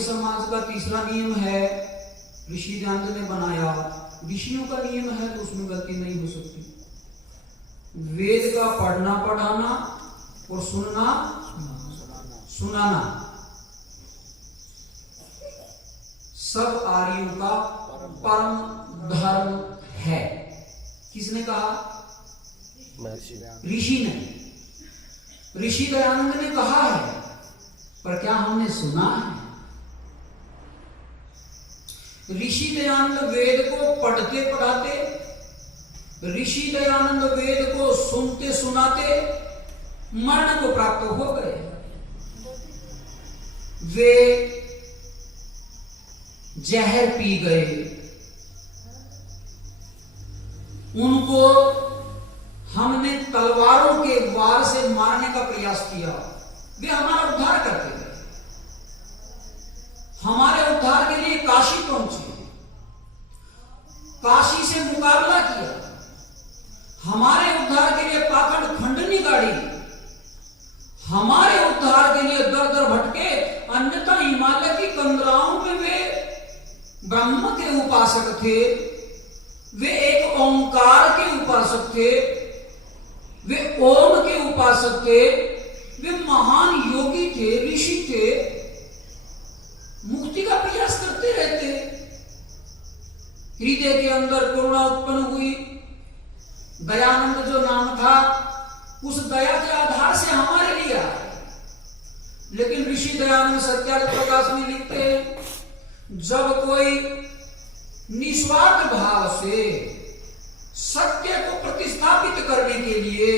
आर्य समाज का तीसरा नियम है, ऋषि दयानंद ने बनाया, ऋषियों का नियम है तो उसमें गलती नहीं हो सकती। वेद का पढ़ना पढ़ाना और सुनना सुनाना सब आर्यों का परम धर्म है। किसने कहा? ऋषि ने। ऋषि दयानंद ने कहा है, पर क्या हमने सुना है? ऋषि दयानंद वेद को पढ़ते पढ़ाते, ऋषि दयानंद वेद को सुनते सुनाते मरण को प्राप्त हो गए। वे जहर पी गए, उनको हमने तलवारों के वार से मारने का प्रयास किया। वे हमारा उद्धार करते गए, हमारे उद्धार के लिए काशी पहुंचे, काशी से मुकाबला किया, हमारे उद्धार के लिए पाखंड खंडनी गाड़ी, हमारे उद्धार के लिए दर दर भटके। अन्यथा हिमालय की कंदराओं में वे ब्रह्म के उपासक थे, वे एक ओंकार के उपासक थे, वे ओम के उपासक थे, वे महान योगी थे, ऋषि थे, मुक्ति का प्रयास करते रहते। हृदय के अंदर करुणा उत्पन्न हुई, दयानंद जो नाम था उस दया के आधार से हमारे लिए आया। लेकिन ऋषि दयानंद सत्यार्थ प्रकाश में लिखते हैं, जब कोई निस्वार्थ भाव से सत्य को प्रतिस्थापित करने के लिए,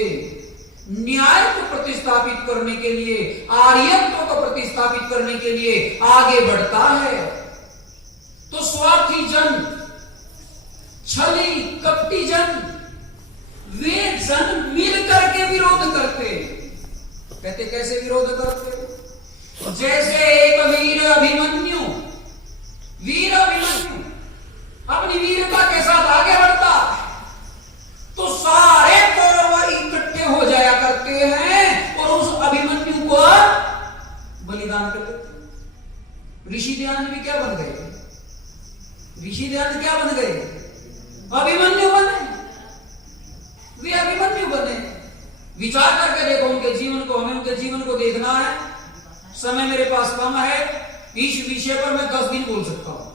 न्याय को प्रतिस्थापित करने के लिए, आर्यत्व को प्रतिस्थापित करने के लिए आगे बढ़ता है, तो स्वार्थी जन, छली कपटी जन, वे जन मिल करके विरोध करते। कहते कैसे विरोध करते? जैसे एक वीर अभिमन्यु अपनी वीरता के साथ आगे बढ़ता तो सारे कौरव इकट्ठे हो जाया करते हैं और उस अभिमन्यु को बलिदान कर देते। ऋषि दयानंद भी क्या बन गए? ऋषि दयानंद क्या बन गए? अभिमन्यु बने। वे अभिमन्यु बने। विचार करके देखो उनके जीवन को, हमें उनके जीवन को देखना है। समय मेरे पास कम है, इस विषय पर मैं 10 दिन बोल सकता हूं,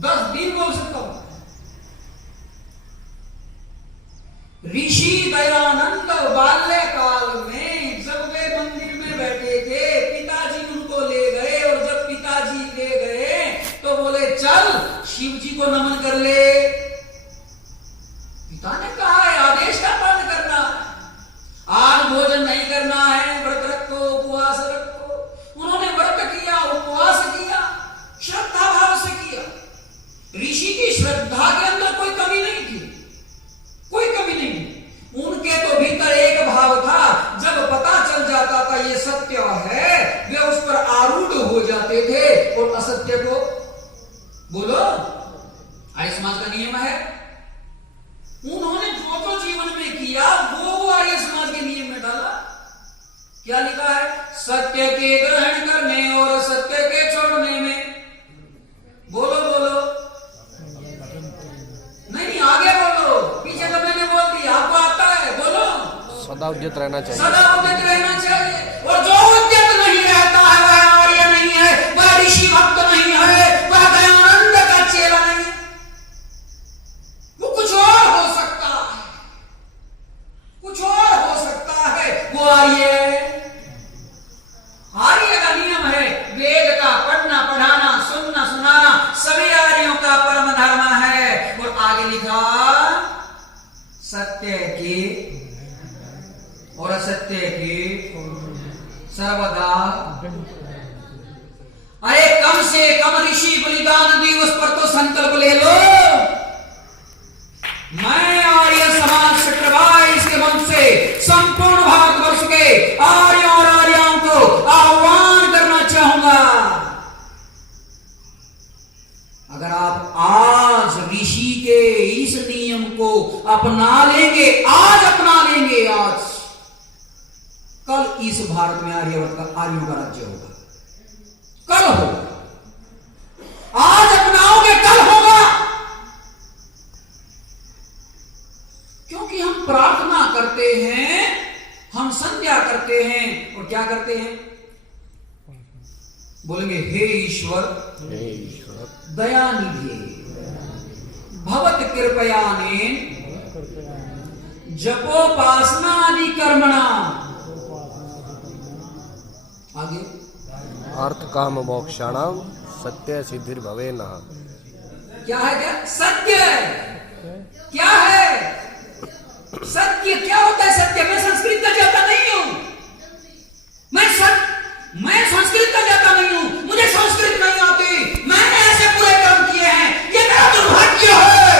10 दिन बोल सकता हूं। ऋषि दयानंद बाल्यकाल में जब वे मंदिर में बैठे थे, पिताजी उनको ले गए, और जब पिताजी ले गए तो बोले चल शिव जी को नमन कर ले। पिता ने कहा है आदेश का पालन करना, आज भोजन नहीं करना है, व्रत रखो, उपवास रखो। उन्होंने व्रत किया, उपवास किया, श्रद्धा भाव से किया। ऋषि की श्रद्धा के अंदर कोई कमी नहीं थी, कोई कमी नहीं। उनके तो भीतर एक भाव था, जब पता चल जाता था ये सत्य है, वे उस पर आरूढ़ हो जाते थे और असत्य को बोलो। आर्य समाज का नियम है, उन्होंने जो जो जीवन में किया वो आर्य समाज के नियम में डाला। क्या लिखा है? सत्य के ग्रहण करने और सत्य के छोड़ने में। बोलो बोलो, नहीं आगे बोलो, पीछे तो मैंने बोल दिया, आपको आता है, बोलो। सदा उद्यत रहना चाहिए, सदा उद्यत रहना चाहिए। और जो उद्यत नहीं रहता है वह आर्य नहीं है, वह ऋषि भक्त नहीं है, वह दयानंद का चेला नहीं है। वो कुछ और हो सकता है, कुछ और हो सकता है, वो आर्य है। आर्य का नियम है वेद का पढ़ना पढ़ाना, सुनना सुनाना, सभी आर्यों का परम धर्म है। और आगे लिखा सत्य के और असत्य के सर्वदा। अरे कम से कम ऋषि बलिदान दिवस पर तो संकल्प ले लो, मैं आर्य समाज चक्रवाइस के वंश से संपूर्ण भारतवर्ष के आर्यों और आर्याओं को आह्वान करना चाहूंगा। अगर आप आज ऋषि के इस नियम को अपना लेंगे, आज अपना लेंगे, आज कल इस भारत में आर्यों का राज्य होगा, कल होगा। आज अपनाओगे कल होगा। क्योंकि हम प्रार्थना करते हैं, हम संध्या करते हैं और क्या करते हैं? बोलेंगे हे ईश्वर दयानिधि भवत कृपयानेन जपोपासना आदि कर्मणा। आगे अर्थ काम मोक्षाणाम सत्य सिद्धिर भवे न। क्या है? क्या सत्य है? क्या है सत्य? क्या होता है सत्य? मैं संस्कृत का जाता नहीं हूं। मैं संस्कृत का जाता नहीं हूं, मुझे संस्कृत नहीं आती। मैंने ऐसे पूरे काम किए हैं। ये मेरा दुर्भाग्य है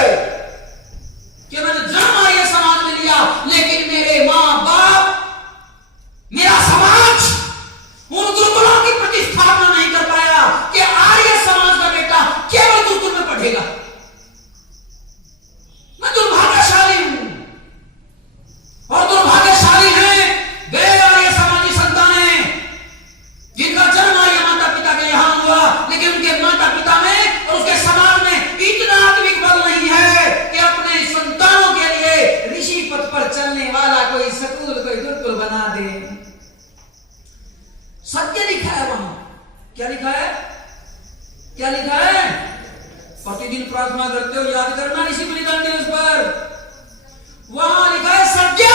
कि मैंने जन्म आर्य समाज में लिया, लेकिन मेरे मां बाप, मेरा समाज उन गुरुकुलों की प्रतिस्थापना नहीं कर पाया कि आर्य समाज का बेटा केवल गुरुकुल में पढ़ेगा। मैं दुर्भाग्यशाली हूं और दुर्भाग्यशाली हैं वे आर्य समाजी संतानें जिनका जन्म आर्य माता पिता के यहां हुआ, लेकिन उनके माता पिता में और उसके समाज में इतना आत्मिक बल नहीं है कि अपने संतानों के लिए ऋषि पथ पर चलने वाला कोई स्कूल, कोई गुरुकुल बना दे। सत्य लिखा है वहां। क्या लिखा है? क्या लिखा है? प्रतिदिन प्रार्थना करते हो, याद करना ऋषि बलिदान दिवस पर। वहां लिखा है सत्य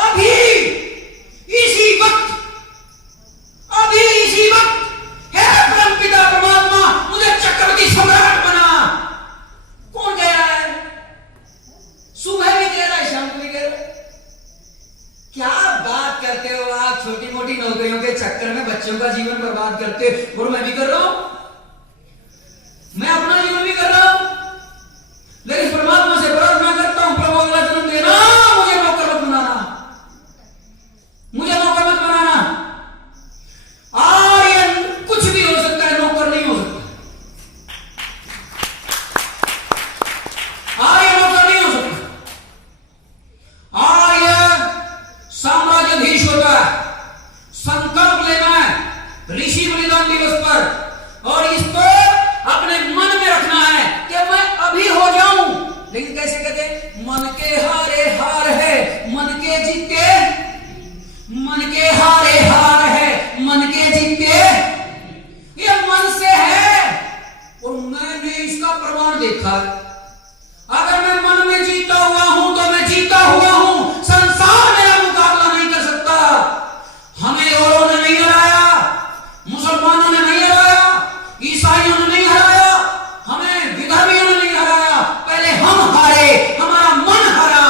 अभी इसी वक्त, अभी इसी वक्त हे परमपिता परमात्मा मुझे चक्रवर्ती सम्राट बना। कौन कह रहा है? सुबह भी कह रहा है, शाम को भी कह रहा है। क्या बात करते हो आप? छोटी मोटी नौकरियों के चक्कर में बच्चों का जीवन बर्बाद करते हो। और मैं भी कर रहा हूं, मैं अपना जीवन भी कर रहा हूं, लेकिन परमात्मा से प्रार्थना करता हूं प्रभु अगला जन्म देना, मुझे नौकर मत बनाना, मुझे नौकर मत बनाना। आर्य कुछ भी हो सकता है, नौकर नहीं हो सकता। आर्य नौकर नहीं हो सकता। आर्य साम्राज्याधीश होता है। संकल्प लेना है ऋषि बलिदान दिवस पर, और इसको अपने मन में रखना है कि मैं अभी हो जाऊं। लेकिन कैसे कहते? मन के हारे हार है, मन के जीते, मन के हारे हार है, मन के जीते। ये मन से है और मैंने इसका प्रमाण देखा है। अगर मैं मन में जीता हुआ हूं तो मैं जीता हुआ हूं। संसार मेरा मुकाबला नहीं कर सकता। हमें औरों ने नहीं हराया, मुसलमानों ने नहीं हराया, ईसाइयों ने नहीं हराया, हमें विधर्मियों ने नहीं हराया। पहले हम हारे, हमारा मन हारा,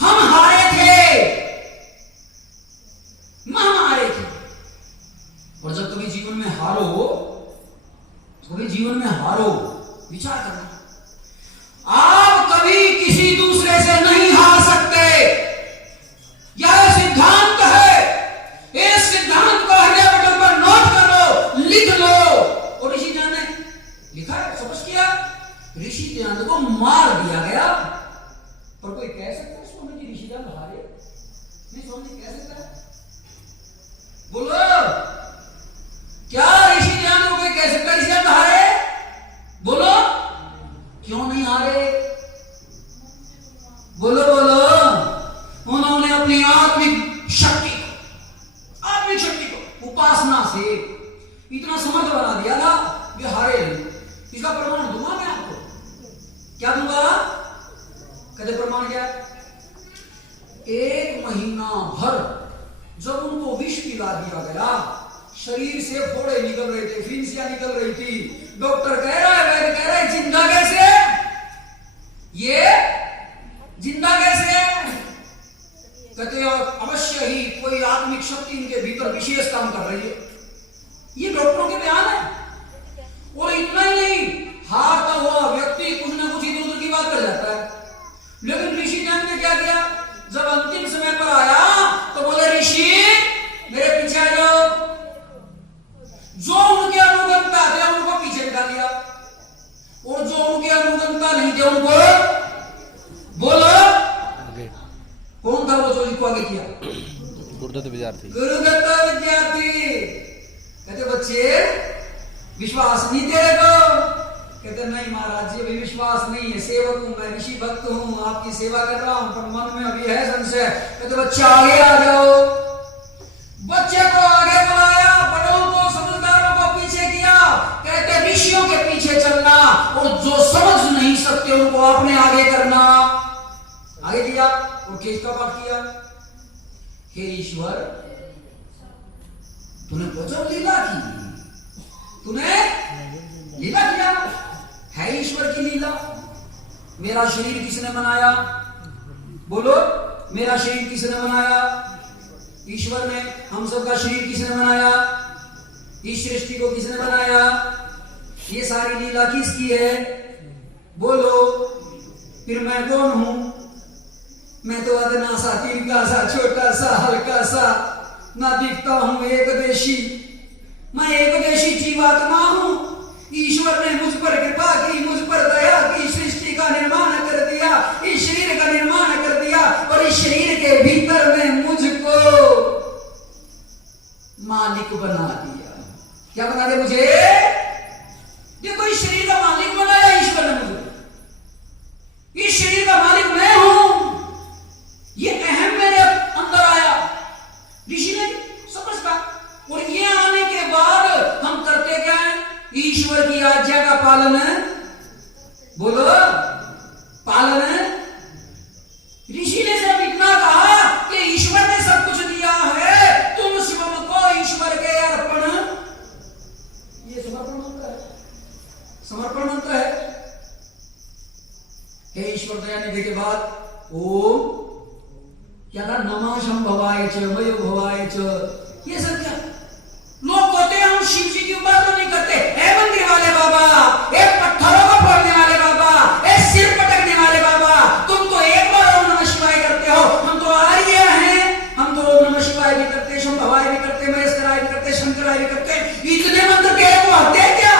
हम हारे थे, हम हारे थे। और जब कभी जीवन में हारो, कभी जीवन में हारो, विचार करना, आप कभी किसी दूसरे से नहीं हार सकते। यह सिद्धांत है। इस सिद्धांत को हृदय पटल पर नोट कर लो, लिख लो। और ऋषि ध्यान ने लिखा है, समझ किया। ऋषि ध्यान को मार दिया गया। पर कोई कह सकता है स्वामी जी ऋषि ध्यान हारे? नहीं, स्वामी जी कह सकता है? बोलो, क्या ऋषि ध्यान को कोई कह सकता है ऋषि ध्यान हारे? बोलो, क्यों नहीं हारे? बोलो बोलो। उन्होंने अपनी आत्मिक शक्ति को उपासना से इतना समर्थ बना दिया था, वे हारे नहीं। इसका प्रमाण दूंगा मैं आपको। क्या दूंगा? कहते प्रमाण क्या? 1 महीना भर जब उनको विष पिला दिया गया, शरीर से फोड़े निकल रहे थे, फिंसियां निकल रही थी। डॉक्टर कह रहा है, वैद्य कह रहा है, जिंदा कैसे? ये जिंदा कैसे? कहते अवश्य ही कोई आत्मिक शक्ति इनके भीतर विशेष काम कर रही है। ये डॉक्टरों के बयान है। और इतना ही नहीं, हारता हुआ व्यक्ति कुछ ना कुछ इधर उधर की बात कर जाता है। लेकिन ऋषि ज्ञान ने क्या किया? जब अंतिम समय पर आया तो बोले ऋषि मेरे पीछे आ जाओ। जो उनके अनुगंता थे उनको पीछे बिठा दिया, और जो उनके अनुगंता नहीं थे उनको बोलो कौन था वो जो इनको आगे किया? गुरुदत्त विद्यार्थी। गुरुदत्त विद्यार्थी। कहते बच्चे विश्वास नहीं तेरे को? कहते नहीं महाराज जी, अभी विश्वास नहीं है, सेवक हूं मैं, ऋषि भक्त हूं, आपकी सेवा कर रहा हूं, पर मन में अभी है संशय। कहते बच्चा आगे आ जाओ। बच्चे को आगे बुलाया, बड़ों को समझदारों को पीछे किया। कहते ऋषियों के पीछे चलना और जो समझ नहीं सकते उनको आपने आगे करना। आगे किया और केश का पाठ किया। हे ईश्वर, तूने गजब लीला की, तूने लीला किया, है ईश्वर की लीला। मेरा शरीर किसने बनाया? बोलो, मेरा शरीर किसने बनाया? ईश्वर ने। हम सबका शरीर किसने बनाया? इस सृष्टि को किसने बनाया? ये सारी लीला किसकी है? बोलो। फिर मैं कौन हूं? मैं तो अदना सा, तिनका सा, छोटा सा, हल्का सा, ना दिखता हूं, एकदेशी। मैं एकदेशी जीवात्मा हूं। ईश्वर ने मुझ पर कृपा की, मुझ पर दया की, सृष्टि का निर्माण कर दिया, इस शरीर का निर्माण कर दिया और इस शरीर के भीतर में मुझको मालिक बना दिया। क्या बना दिया मुझे? देखो, इस शरीर का मालिक बनाया ईश्वर ने मुझे। इस शरीर का मालिक मैं हूं। ये अहम मेरे अंदर आया, ऋषि ने समझा। और ये आने के बाद हम करते क्या है? ईश्वर की आज्ञा का पालन। बोलो, पालन। ऋषि ने सिर्फ इतना कहा कि ईश्वर ने सब कुछ दिया है, तुम शिवम को ईश्वर के अर्पण। ये समर्पण मंत्र है, समर्पण मंत्र है। हे ईश्वर दयानिधि के बाद ओम क्या था? नमः शंभवाय च, मयो भवाय च। ये सब क्या? लोग कहते हैं हम शिव जी की उपासना नहीं करते। ए मंदिर वाले बाबा, ए पत्थरों को फोड़ने वाले बाबा, ए सिर पटकने वाले बाबा, तुम तो एक बार ओम नमः शिवाय करते हो। हम तो आर्य हैं, हम तो ओम नमः शिवाय भी करते, शंभवाय भी करते, महेश्वराय भी करते, शंकराय भी करते। इतने मंत्र तेरे को आते हैं क्या?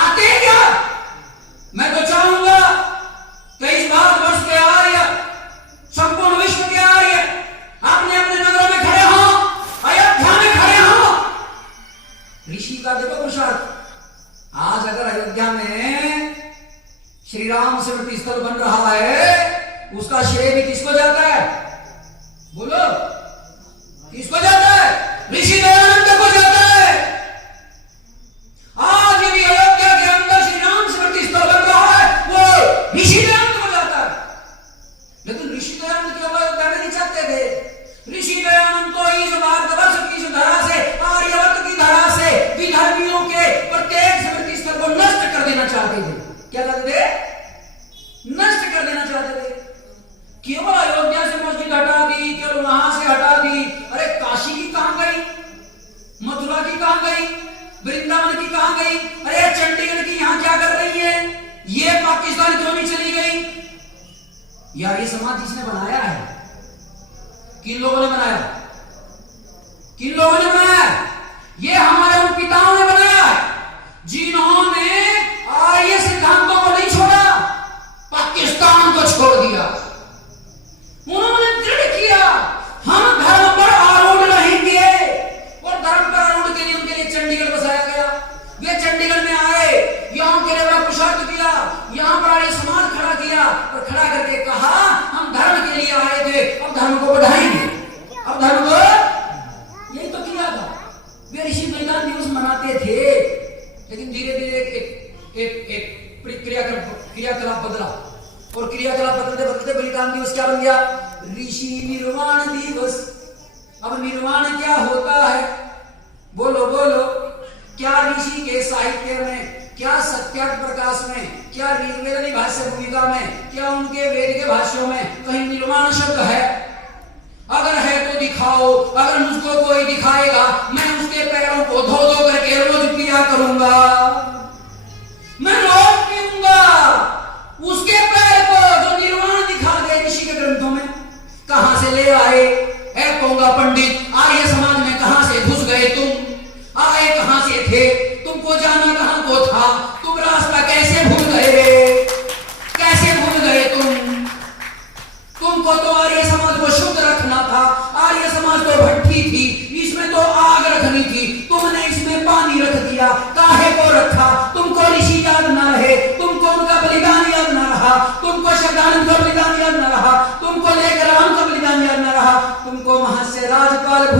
आते हैं क्या? मैं तो चाहूंगा कि इस भारतवर्ष के आर्य, संपूर्ण विश्व के आर्य अपने अपने नगरों में खड़े हो, अयोध्या में खड़े हो। ऋषि का देखो पुरुषार्थ। आज अगर अयोध्या में श्री राम स्मृति स्थल बन रहा है, उसका श्रेय भी किसको जाता है? बोलो, किसको जाता है? ऋषि दयानंद को जाता है। आज यदि अयोध्या के अंदर श्री राम स्मृति स्थल बन रहा है, वो ऋषि दयानंद को जाता है। लेकिन ऋषि दयानंद की अयोध्या में नहीं चाहते थे। ऋषि दयानंद तो इस भारतवर्ष की इस धरा से, आर्यवर्त की धरा से विधर्मियों के प्रत्येक स्मृति स्थल को नष्ट कर देना चाहते थे। क्या चाहते थे? नष्ट कर देना चाहते थे। केवल अयोध्या से मस्जिद हटा दी, केवल वहां से हटा दी। अरे काशी की कहां गई? मथुरा की कहां गई? वृंदावन की कहां गई? अरे चंडीगढ़ की यहां क्या कर रही है? ये पाकिस्तान क्यों नहीं चली गई? यार, ये समाज जिसने बनाया है, किन लोगों ने बनाया? किन लोगों ने बनाया? ये हमारे उन पिताओं ने बनाया है, जिन्होंने आर्य सिद्धांतों को नहीं छोड़ा, पाकिस्तान को छोड़ दिया। उन्होंने दृढ़ किया हम धर्म पर आरूढ़ रहेंगे, और धर्म पर आरूढ़ के लिए उनके लिए चंडीगढ़ बसाया गया। वे चंडीगढ़ में आए, यहां के लिए बड़ा पुरुषार्थ किया, यहां पर आर्य समाज खड़ा किया और खड़ा करके कहा हम धर्म के लिए आए थे, अब धर्म को बढ़ाएंगे, अब धर्म को। यही तो किया था। वे ऋषि बलिदान दिवस मनाते थे, लेकिन धीरे धीरे एक क्रियाकलाप बदला, और क्रियाकलाप बदलते बदलते बलिदान दिवस क्या बन गया? ऋषि निर्वाण दिवस। अब निर्वाण क्या होता है? बोलो बोलो। क्या ऋषि के साहित्य में, क्या सत्यार्थ प्रकाश में, क्या ऋग्वेद भाष्य भूमिका में, क्या उनके वेद के भाष्यों में कहीं निर्वाण शब्द है? अगर है तो दिखाओ। अगर मुझको कोई दिखाएगा, मैं उसके पैरों को धो धो करके रोज पिया करूंगा, मैं रोज पीऊंगा उसके पैर को जो निर्वाण दिखा दे ऋषि के ग्रंथों में। कहां से ले आए? ऐ पोंगा पंडित, आर्य समाज में कहां से घुस गए तुम? आए कहां से थे? तुमको जाना कहां को था? तुम रास्ता कैसे भूल गए? कैसे भूल गए तुमको तो आर्य समाज को शुद्ध रखना था। आर्य समाज तो भट्टी थी, इसमें तो आग रखनी थी, तुमने इसमें पानी रख दिया।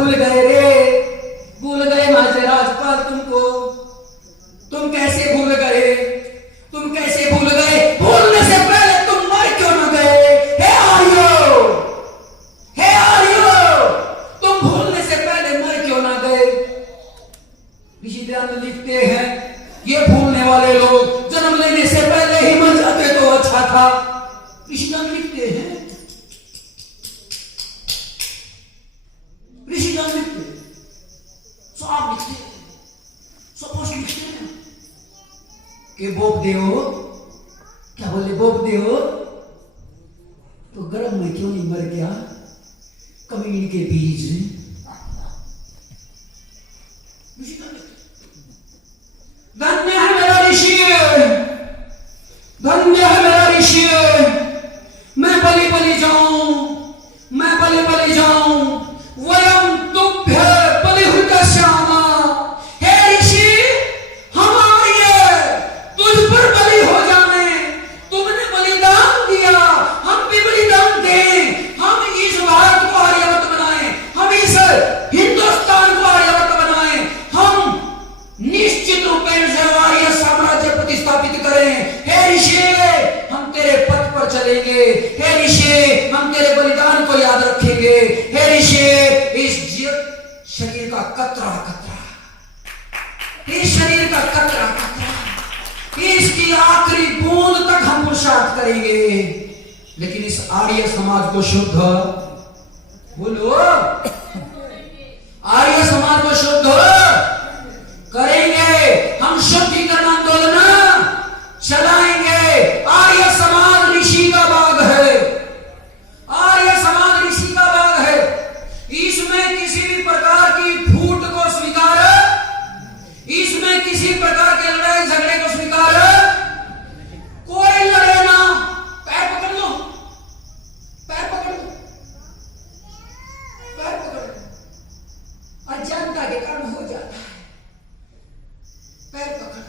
भूल गए रे, भूल गए माझे राजपाल तुमको। तुम कैसे भूल गए, तुम कैसे भूल गए? भूलने से पहले तुम मर क्यों न गए? हे आर्यो, हे आर्यो, तुम भूलने से पहले मर क्यों न गए? ऋषि दयानंद लिखते हैं, ये भूलने वाले लोग जन्म लेने से पहले ही मर जाते तो अच्छा था। ऋषि दयानंद लिखते हैं, ऋषि दयानंद लिखते हैं, सब लिखते हैं, सब कुछ लिखते हैं कि बोप देहो, क्या बोले बोप देहो तो गर्भ में क्यों नहीं मर गया कमीन के बीज? धन्य है मेरा ऋषि, धन्य है मेरा ऋषि। मैं बलि बलि जाऊं, मैं बलि बलि जाऊं, वयम तुभ्य बलिहुत श्यामा। हे ऋषि, हम आर्य तुझ पर बलि हो जाने, तुमने बलिदान दिया, हम भी बलिदान दें। हम इस भारत को आर्यवत बनाएं, हम इस हिंदुस्तान को आर्यवत बनाएं, हम निश्चित रूपेण से आर्य साम्राज्य प्रतिष्ठापित करें। हे ऋषि, हम तेरे पथ पर चलेंगे। हे ऋषि, हम तेरे बलिदान को याद रखेंगे। हे ऋषि, इस शरीर का कतरा कतरा, इस शरीर का कतरा कतरा, इसकी आखिरी बूंद तक हम पुरुषार्थ करेंगे। लेकिन इस आर्य समाज को शुद्ध, बोलो, आर्य समाज को शुद्ध करेंगे। हम शुद्धिकरण आंदोलन चलाएंगे। आर्य समाज ऋषि का बाग है, आर्य समाज ऋषि का बाग है। इसमें किसी भी प्रकार की फूट को स्वीकार, इसमें किसी प्रकार के लड़ाई झगड़े को स्वीकार कोई लड़े ना। पैर पकड़ लो, पैर पकड़ लो, पैर पकड़ लो। अज्ञानता के कारण हो जाता है, पैर पकड़ लो।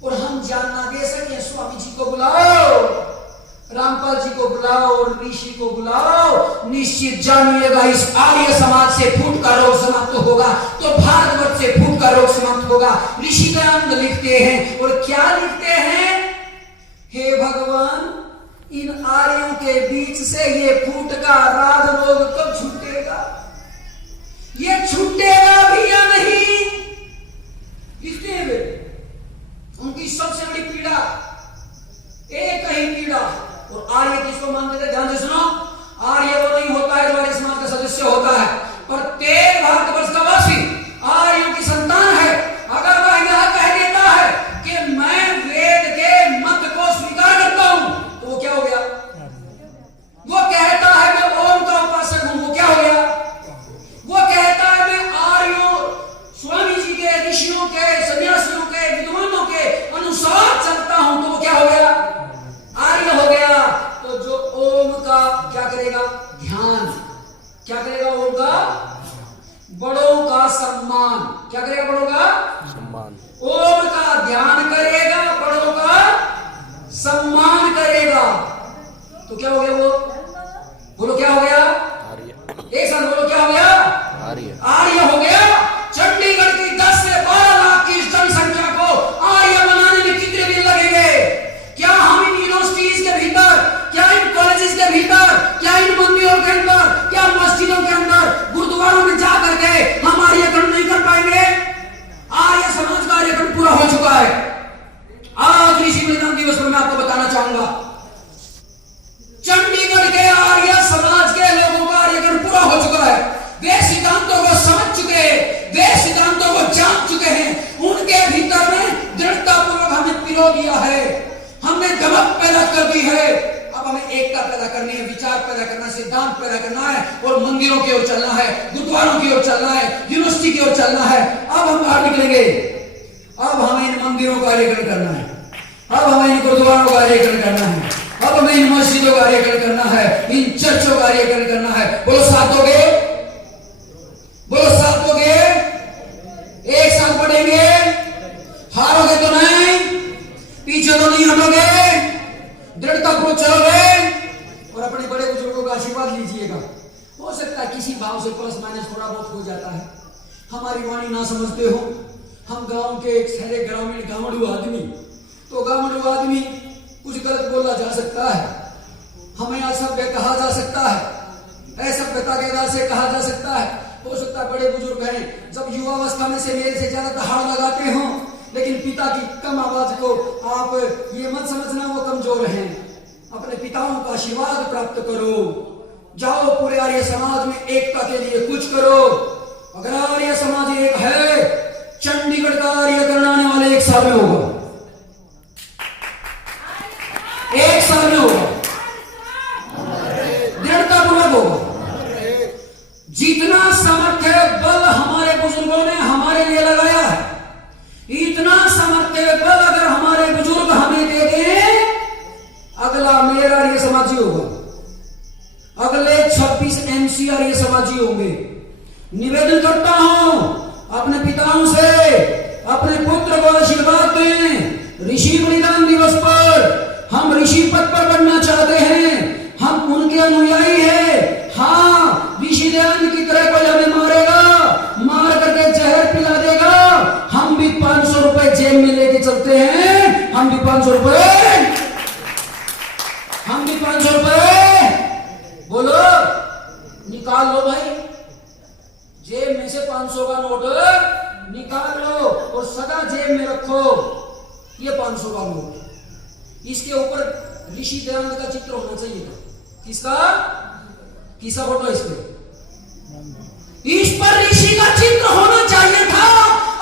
और हम जानना दे सके, स्वामी जी को बुलाओ, रामपाल जी को बुलाओ और ऋषि को बुलाओ। निश्चित जानिएगा, इस आर्य समाज से फूट का रोग समाप्त होगा तो भारतवर्ष से फूट का रोग समाप्त होगा। ऋषि दयानंद लिखते हैं, और क्या लिखते हैं? हे भगवान, इन आर्यों के बीच से ये फूट का राग रोग कब छूटेगा? ये छूटेगा भी या नहीं? लिखते हैं वे, उनकी सबसे बड़ी पीड़ा एक ही पीड़ा। और आर्य किसको मानते थे? ध्यान से सुनो, आर्य वो नहीं होता है जो आर्य समाज का सदस्य होता है, प्रत्येक भारतवर्ष का वासी आर्यों की संतान है। अगर वह यह कह देता है कि मैं वेद के मत को स्वीकार करता हूं, तो वो क्या हो गया? वो कहता है मैं ओम का उपासक हूं, वो क्या हो गया? वो कहता है मैं आर्यों, स्वामी जी के, ऋषियों के, सन्यासियों के, विद्वानों के अनुसार चलता हूं, तो वो क्या हो गया? आर्य हो गया। तो जो ओम का क्या करेगा? ध्यान। क्या करेगा? ओम का, बड़ों का सम्मान। क्या करेगा? बड़ों का सम्मान। ओम का ध्यान करेगा, बड़ों का सम्मान करेगा, तो क्या हो गया? वो बोलो क्या हो गया? आर्य। एक साथ बोलो क्या हो गया? आर्य। आर्य हो गया। चंडीगढ़ की 10 से 12 लाख की जनसंख्या को आर्य बनाने में कितने दिन लगेंगे? क्या हम इन यूनिवर्सिटीज के भीतर, क्या इन कॉलेजेस के भीतर, क्या इन मंदिरों के अंदर, क्या मस्जिदों के अंदर, गुरुद्वारों में जा करके हम आर्यकरण नहीं कर पाएंगे? आर्य समाज का आर्यकरण पूरा हो चुका है। आज ऋषि बलिदान दिवस पर मैं आपको बताना चाहूंगा, चंडीगढ़ के आर्य समाज के लोगों का आर्यकरण पूरा हो चुका है। वे सिद्धांतों को समझ चुके हैं, वे सिद्धांतों को जान चुके हैं। उनके भीतर में दृढ़ता पूर्वक हमें पिरो दिया है, हमने दमक पैदा कर दी है। अब हमें एकता पैदा करनी है, विचार पैदा करना है, सिद्धांत पैदा करना है, और मंदिरों की ओर चलना है, गुरुद्वारों की ओर चलना है, यूनिवर्सिटी की ओर चलना है। अब हम बाहर निकलेंगे, अब हमें इन मंदिरों का आर्यकरण करना है, अब हमें इन गुरुद्वारों का आर्यकरण करना है, अब हमें इन मस्जिदों का आर्यकरण करना है, इन चर्चों का आर्यकरण करना है। बोलो साथ दोगे? बोलो साथ दोगे? एक साथ पढ़ेंगे, हारोगे तो नहीं, पीछे तो नहीं हटोगे, दृढ़ता पूर्वक चलोगे और अपने बड़े बुजुर्गों का आशीर्वाद लीजिएगा। हो सकता है इसी भाव से प्लस माइनस थोड़ा बहुत हो जाता है। हमारी वाणी ना समझते हो, हम गांव के एक सारे ग्रामीण गांवड़ू आदमी, तो गांवड़ू आदमी कुछ गलत बोला जा सकता है, हमें असभ्य कहा जा सकता है, असभ्यता के आधार से कहा जा सकता है। हो सकता है बड़े बुजुर्ग हैं, जब युवावस्था में से मेरे से ज्यादा दहाड़ लगाते हो, लेकिन पिता की कम आवाज को आप ये मत समझना वो कमजोर हैं। अपने पिताओं का आशीर्वाद प्राप्त करो, जाओ पूरे आर्य समाज में एकता के लिए कुछ करो। अगर आर्य समाज एक है, चंडीगढ़ का आर्य करने वाले एक साल में होगा, एक साल में होगा, दृढ़तापूर्वक होगा। जितना सामर्थ्य बल हमारे बुजुर्गों ने हमारे लिए लगाया है, इतना सामर्थ्य बल अगर हमारे बुजुर्ग हमें दे दें, अगला मेरा ये समाजी होगा, अगले 26 एमसीआर ये समाजी होंगे। निवेदन करता हूं अपने पिताओं से, अपने पुत्र को आशीर्वाद दें। ऋषि बलिदान दिवस पर हम ऋषि पद पर बनना चाहते हैं, हम उनके अनुयायी हैं। हाँ, ऋषि दयानंद की तरह कोई हमें मारेगा, मार करके जहर पिला देगा, हम भी 500 रुपए जेब में लेके चलते हैं, हम भी 500 रुपए, हम भी 500 रुपए बोलो निकाल लो भाई, जेब में से 500 का नोट निकाल लो और सदा जेब में रखो। ये 500 का नोट, इसके ऊपर ऋषि दयानंद का चित्र होना चाहिए था। किसका किसका फोटो? इस पे, इस पर ऋषि का चित्र होना चाहिए था।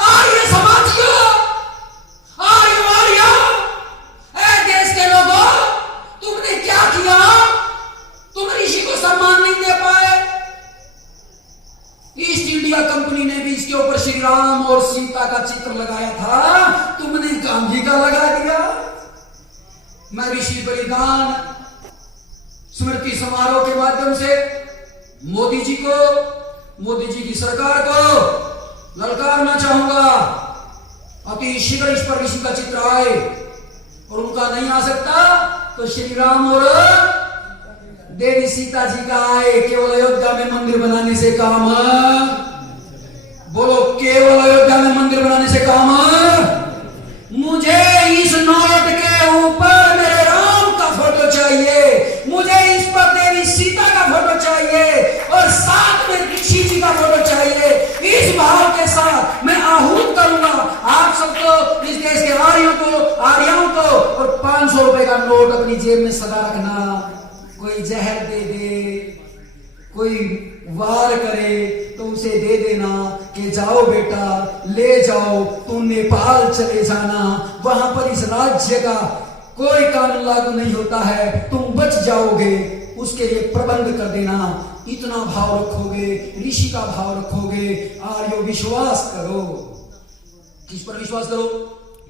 आर्य समाज को, आर्य देश के लोगों, तुमने क्या किया? तुम ऋषि को सम्मान नहीं दे पाए। ईस्ट इंडिया कंपनी ने भी इसके ऊपर श्री राम और सीता का चित्र लगाया था, तुमने गांधी का लगा दिया। मैं ऋषि बलिदान स्मृति समारोह के माध्यम से मोदी जी को, मोदी जी की सरकार को ललकारना चाहूंगा, अति शीघ्र इस पर ऋषि का चित्र आए, और उनका नहीं आ सकता तो श्री राम और देवी सीता जी का आए। केवल अयोध्या में मंदिर बनाने से काम, बोलो केवल अयोध्या में मंदिर बनाने से काम। मुझे इस नोट के ऊपर मेरे राम का फोटो चाहिए, मुझे इस पर देवी सीता का फोटो चाहिए, और साथ में ऋषि जी का फोटो चाहिए। इस भाव के साथ मैं आहूत करूंगा आप सबको, इस देश के आर्यों को, आर्यों को, और 500 रुपए का नोट अपनी जेब में सदा रखना। कोई जहर दे दे, कोई वार करे तो उसे दे देना कि जाओ बेटा, ले जाओ, तुम नेपाल चले जाना, वहां पर इस राज्य का कोई कानून लागू नहीं होता है, तुम बच जाओगे, उसके लिए प्रबंध कर देना। इतना भाव रखोगे, ऋषि का भाव रखोगे, आर्यो विश्वास करो। किस पर विश्वास करो?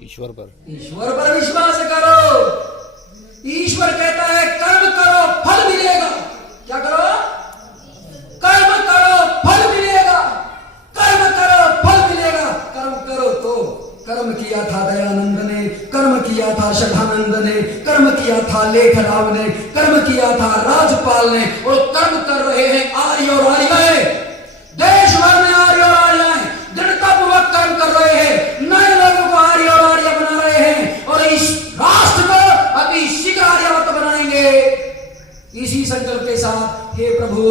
ईश्वर पर। ईश्वर पर विश्वास करो। ईश्वर कहता है कर्म करो फल मिलेगा। क्या करो? कर्म करो फल मिलेगा, कर्म करो फल मिलेगा। कर्म करो तो, कर्म किया था दयानंद ने, कर्म किया था शठानंद ने, कर्म किया था लेखराव ने, कर्म किया था राजपाल ने, और कर्म कर रहे हैं आर्य और आर्याएं। देश भर में आर्य और आर्याएं दृढ़तापूर्वक कर्म कर रहे हैं, नए लोगों को आर्य और आर्य बना रहे हैं, और इस राष्ट्र को अति शीघ्र आर्यवत बनाएंगे। इसी संकल्प के साथ हे प्रभु